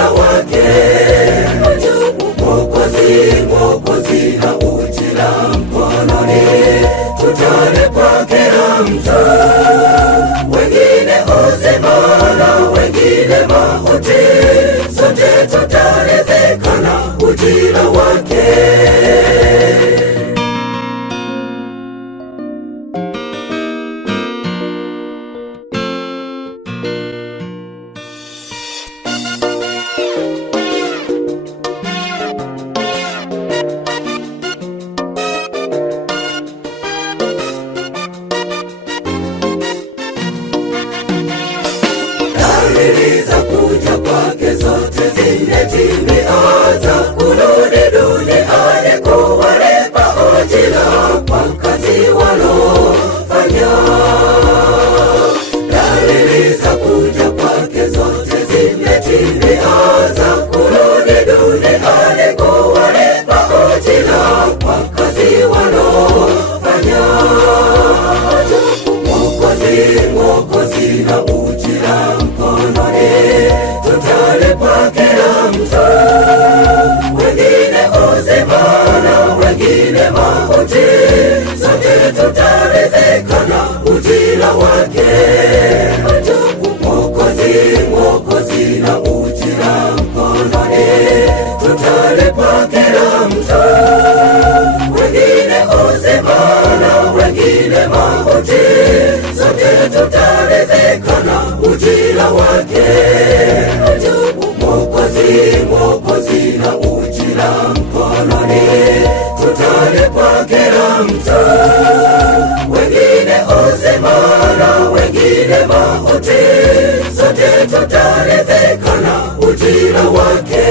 ujira wake. Mwokozi na ujira mkononi, tutalipwa kila mtu. Wengine uzima na wengine mauti, sote tutaridhika na ujira wake. Dalili za kuja kwake zote zimetimia, za kurudi duniani kuwalipa ujira kwa kazi walofanya. Dalili za kuja kwake zote zimetimia, za kurudi duniani kuwalipa ujira kwa kazi walofanya. Mwokozi na ujira mkononi, tutalipwa kila mtu. Wengine uzima na wengine mauti, sote tutaridhika na ujira wake. Mwokozi na ujira mkononi, tutalipwa kila mtu. Wengine uzima na wengine mauti, sote tutaridhika na ujira wake. Mwokozi na ujira mkononi, tutalipwa kila mtu. Wengine uzima na wengine mauti, sote tutaridhika na ujira wake.